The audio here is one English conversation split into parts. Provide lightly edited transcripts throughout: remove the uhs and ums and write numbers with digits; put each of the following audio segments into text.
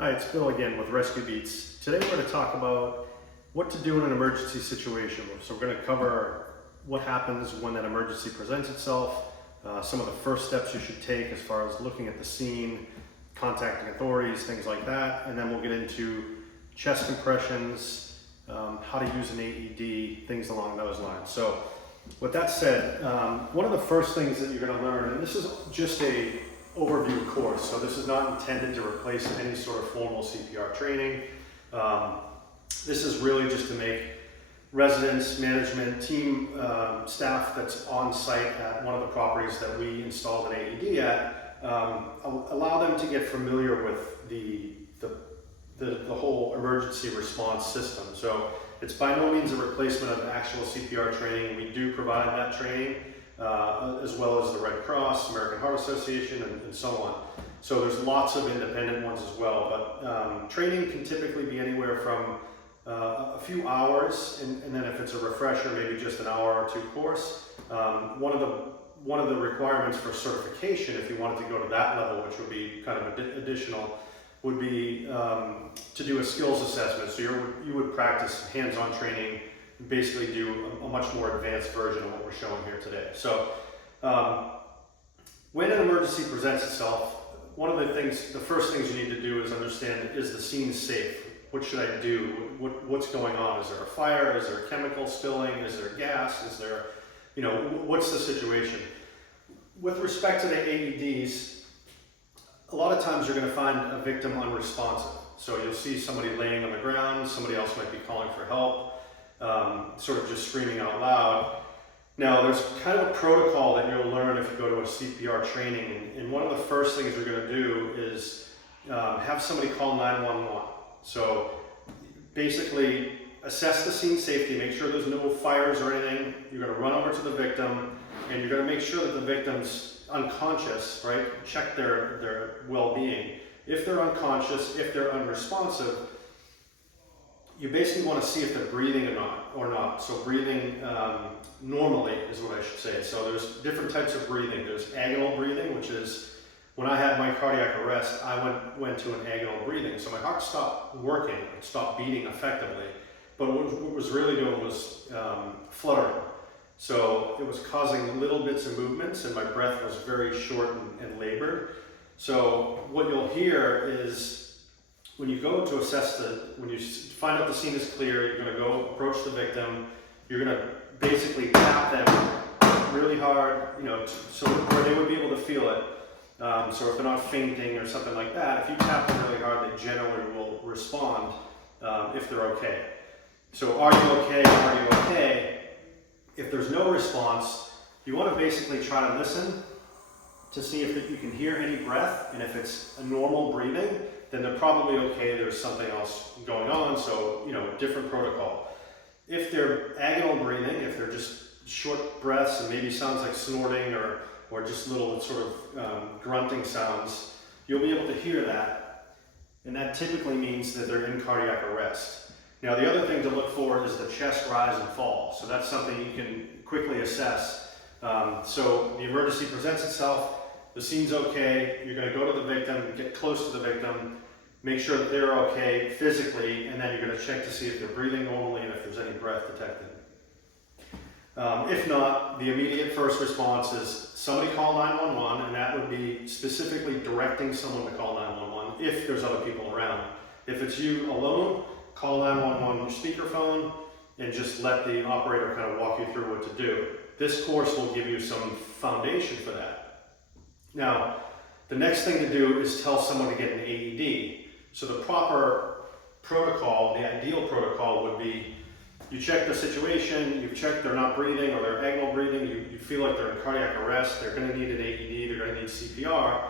Hi, it's Bill again with Rescue Beats. Today we're going to talk about what to do in an emergency situation. So we're going to cover what happens when that emergency presents itself, some of the first steps you should take as far as looking at the scene, contacting authorities, things like that, and then we'll get into chest compressions, how to use an AED, things along those lines. So with that said, one of the first things that you're going to learn, and this is just a overview course, so this is not intended to replace any sort of formal CPR training. This is really just to make residents, management, team, staff that's on site at one of the properties that we installed an AED at, allow them to get familiar with the whole emergency response system. So it's by no means a replacement of actual CPR training. We do provide that training, as well as the Red Cross, American Heart Association, and so on. So there's lots of independent ones as well, but training can typically be anywhere from a few hours, and then if it's a refresher, maybe just an hour or two course. One of the requirements for certification, if you wanted to go to that level, which would be kind of additional, would be to do a skills assessment. So you would practice hands-on training, basically do a much more advanced version of what we're showing here today. So when an emergency presents itself, the first things you need to do is understand, is the scene safe? What should I do? What's going on? Is there a fire? Is there chemical spilling? Is there gas? Is there, what's the situation? With respect to the AEDs, a lot of times you're going to find a victim unresponsive. So you'll see somebody laying on the ground, somebody else might be calling for help, sort of just screaming out loud. Now there's kind of a protocol that you'll learn if you go to a CPR training, and one of the first things you're going to do is have somebody call 911. So basically assess the scene safety, make sure there's no fires or anything. You're going to run over to the victim and you're going to make sure that the victim's unconscious, right? Check their well-being. If they're unconscious, if they're unresponsive, you basically want to see if they're breathing or not. So breathing normally is what I should say. So there's different types of breathing. There's agonal breathing, which is when I had my cardiac arrest, I went to an agonal breathing. So my heart stopped working, it stopped beating effectively. But what it was really doing was fluttering. So it was causing little bits of movements, and my breath was very short and labored. So what you'll hear is, when you go to assess when you find out the scene is clear, you're going to go approach the victim. You're going to basically tap them really hard, so where they would be able to feel it. So if they're not fainting or something like that, if you tap them really hard, they generally will respond if they're okay. So are you okay? Are you okay? If there's no response, you want to basically try to listen to see if you can hear any breath, and if it's a normal breathing, then they're probably okay, there's something else going on, so, different protocol. If they're agonal breathing, if they're just short breaths and maybe sounds like snorting or just little sort of grunting sounds, you'll be able to hear that, and that typically means that they're in cardiac arrest. Now the other thing to look for is the chest rise and fall, so that's something you can quickly assess. So the emergency presents itself, the scene's okay, you're going to go to the victim, get close to the victim, make sure that they're okay physically, and then you're going to check to see if they're breathing normally and if there's any breath detected. If not, the immediate first response is somebody call 911, and that would be specifically directing someone to call 911 if there's other people around. If it's you alone, call 911 on your speakerphone and just let the operator kind of walk you through what to do. This course will give you some foundation for that. Now, the next thing to do is tell someone to get an AED. So the proper protocol, the ideal protocol would be, you check the situation, you've checked they're not breathing or they're agonal breathing, you feel like they're in cardiac arrest, they're going to need an AED, they're going to need CPR.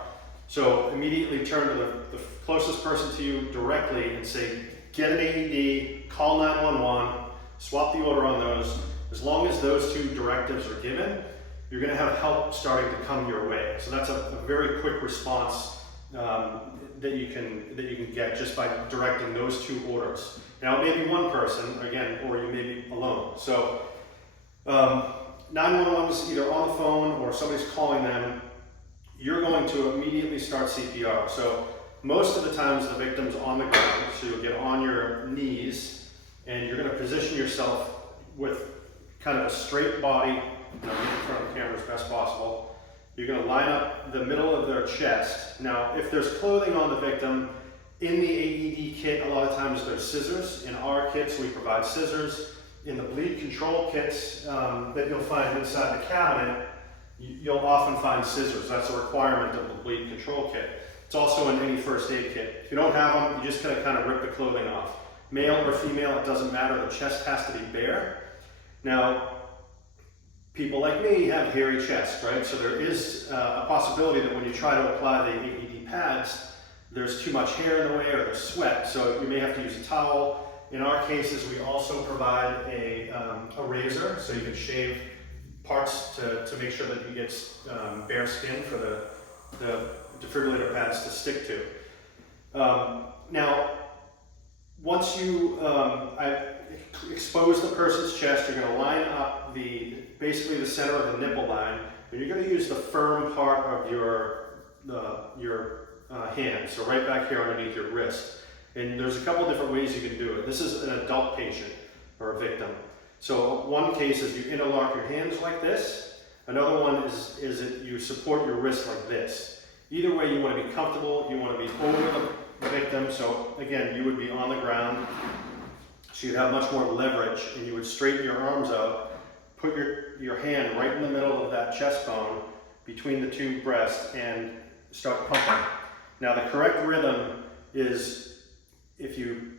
So immediately turn to the closest person to you directly and say, get an AED, call 911, swap the order on those. As long as those two directives are given, you're going to have help starting to come your way. So that's a very quick response that you can get just by directing those two orders. Now, it may be one person, again, or you may be alone. So 911 is either on the phone or somebody's calling them. You're going to immediately start CPR. So most of the times the victim's on the ground, so you'll get on your knees and you're going to position yourself with kind of a straight body, get in front of the camera as best possible. You're going to line up the middle of their chest. Now, if there's clothing on the victim, in the AED kit, a lot of times there's scissors. In our kits, we provide scissors. In the bleed control kits that you'll find inside the cabinet, you'll often find scissors. That's a requirement of the bleed control kit. It's also in any first aid kit. If you don't have them, you just gotta kind of rip the clothing off. Male or female, it doesn't matter. The chest has to be bare. Now, people like me have hairy chests, right? So there is a possibility that when you try to apply the AED pads, there's too much hair in the way or there's sweat, so you may have to use a towel. In our cases, we also provide a razor, so you can shave parts to make sure that you get bare skin for the defibrillator pads to stick to. Now, once you expose the person's chest, you're going to line up basically the center of the nipple line, and you're going to use the firm part of your hand, so right back here underneath your wrist. And there's a couple different ways you can do it. This is an adult patient or a victim. So one case is you interlock your hands like this. Another one is that you support your wrist like this. Either way, you want to be comfortable. You want to be over the victim. So again, you would be on the ground. So you'd have much more leverage, and you would straighten your arms out, put your hand right in the middle of that chest bone between the two breasts, and start pumping. Now the correct rhythm is, if you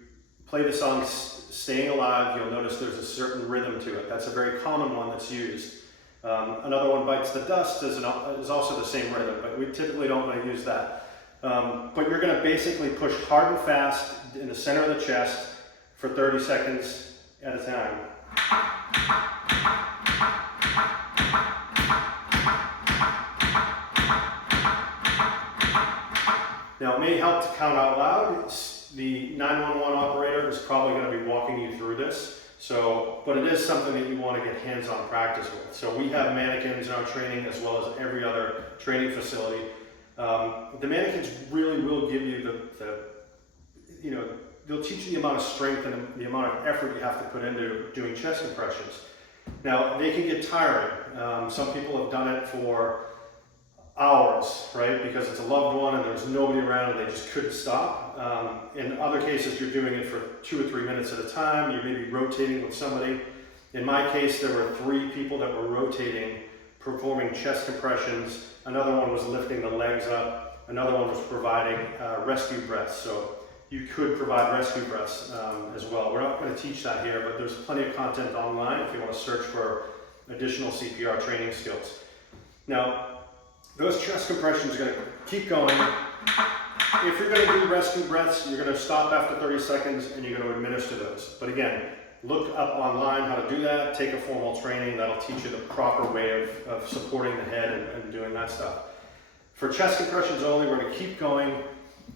play the song Staying Alive, you'll notice there's a certain rhythm to it. That's a very common one that's used. Another one, Bites the Dust, is also the same rhythm, but we typically don't want to use that. But you're going to basically push hard and fast in the center of the chest for 30 seconds at a time. Now, it may help to count out loud. The 911 operator is probably going to be walking you through this, but it is something that you want to get hands-on practice with. So we have mannequins in our training as well as every other training facility. The mannequins really will give you they'll teach you the amount of strength and the amount of effort you have to put into doing chest compressions. Now, they can get tiring. Some people have done it for hours, right? Because it's a loved one and there's nobody around and they just couldn't stop. In other cases, you're doing it for 2 or 3 minutes at a time. You may be rotating with somebody. In my case, there were 3 people that were rotating, performing chest compressions. Another one was lifting the legs up. Another one was providing rescue breaths. So you could provide rescue breaths as well. We're not going to teach that here, but there's plenty of content online if you want to search for additional CPR training skills. Now, those chest compressions are going to keep going. If you're going to do rescue breaths, you're going to stop after 30 seconds and you're going to administer those. But again, look up online how to do that, take a formal training, that'll teach you the proper way of supporting the head and doing that stuff. For chest compressions only, we're going to keep going.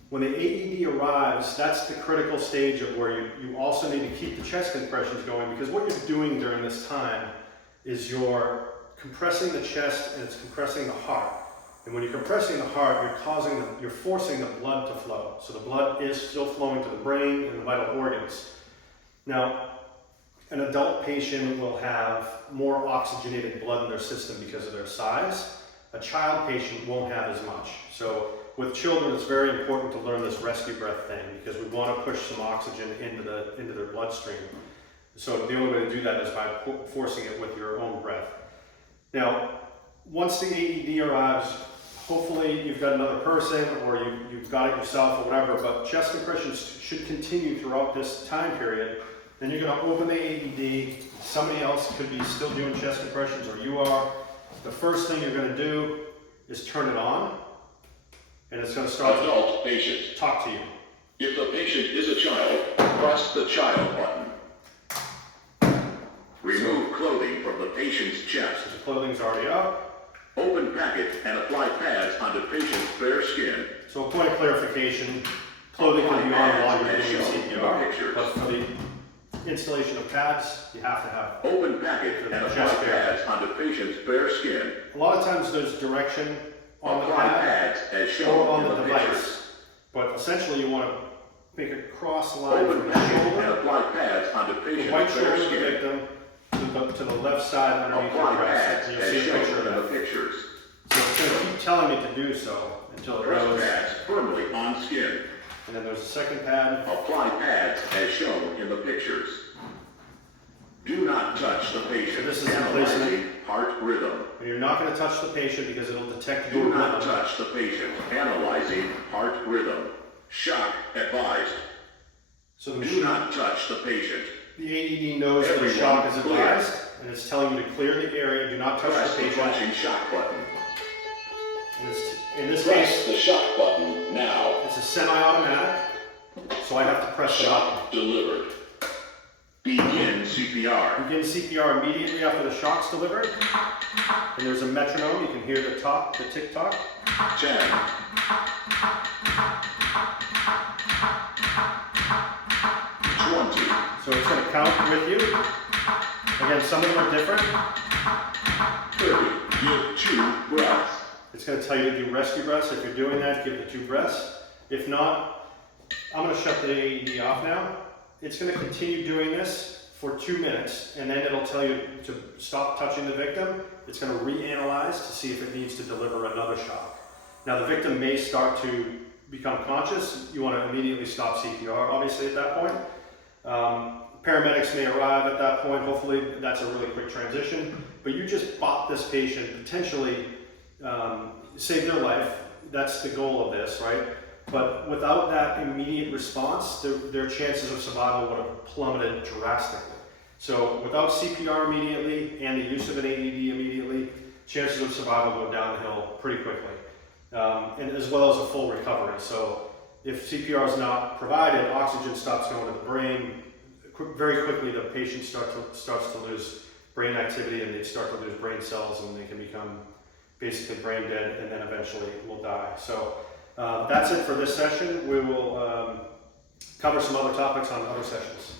When the AED arrives, that's the critical stage of where you also need to keep the chest compressions going, because what you're doing during this time is you're compressing the chest and it's compressing the heart. And when you're compressing the heart, you're forcing the blood to flow. So the blood is still flowing to the brain and the vital organs. Now, an adult patient will have more oxygenated blood in their system because of their size. A child patient won't have as much. So with children, it's very important to learn this rescue breath thing, because we want to push some oxygen into their bloodstream. So the only way to do that is by forcing it with your own breath. Now, once the AED arrives, hopefully you've got another person or you've got it yourself or whatever, but chest compressions should continue throughout this time period. Then you're going to open the AED. Somebody else could be still doing chest compressions, or you are. The first thing you're going to do is turn it on, and it's going to start Adult patient. Talk to you. If the patient is a child, press the child button. Remove clothing from the patient's chest. The clothing's already up. Open packet and apply pads onto patient's bare skin. So a point of clarification, clothing can be on while you're doing CPR, but for the installation of pads, you have to have open packet and apply pads onto patient's bare skin. A lot of times there's direction on the apply pad pads as shown or on in the the device. picture. But essentially you want to make a cross line Open from the package and shoulder, apply pads onto the patient white shoulder bare of the skin. victim, to the left side underneath the Apply breast. pads And you as see a shown picture of in the that. pictures. So it's going to keep telling me to do so until it Press goes. pads firmly on skin. And then there's a second pad. Apply pads as shown in the pictures. Do not touch the patient. So this is the placement. Analyzing heart rhythm. And you're not going to touch the patient because it'll detect your Do not rhythm. touch the patient. Analyzing heart rhythm. Shock advised. So the Do machine, not touch the patient. the AED knows that a Everyone shock is clear. advised, and it's telling you to clear the area. Do not touch Press the the patient. flashing shock button. And in this Press case, the shock button now. it's a semi-automatic, so I have to press the button. Shock delivered. Begin CPR. Begin CPR immediately after the shock's delivered. And there's a metronome. You can hear the tick-tock. 10, 20, So it's going to count with you. Again, some of them are different. 30. Give 2 breaths. It's going to tell you to do rescue breaths. If you're doing that, give the 2 breaths. If not, I'm going to shut the AED off now. It's going to continue doing this for 2 minutes, and then it'll tell you to stop touching the victim. It's going to reanalyze to see if it needs to deliver another shock. Now, the victim may start to become conscious. You want to immediately stop CPR, obviously, at that point. Paramedics may arrive at that point. Hopefully, that's a really quick transition. But you just bought this patient, potentially save their life. That's the goal of this, right? But without that immediate response, their chances of survival would have plummeted drastically. So without CPR immediately and the use of an AED immediately, chances of survival go downhill pretty quickly, and as well as a full recovery. So if CPR is not provided, oxygen stops going to the brain. Very quickly, the patient starts to lose brain activity, and they start to lose brain cells, and they can become basically brain dead, and then eventually will die. So that's it for this session. We will cover some other topics on other sessions.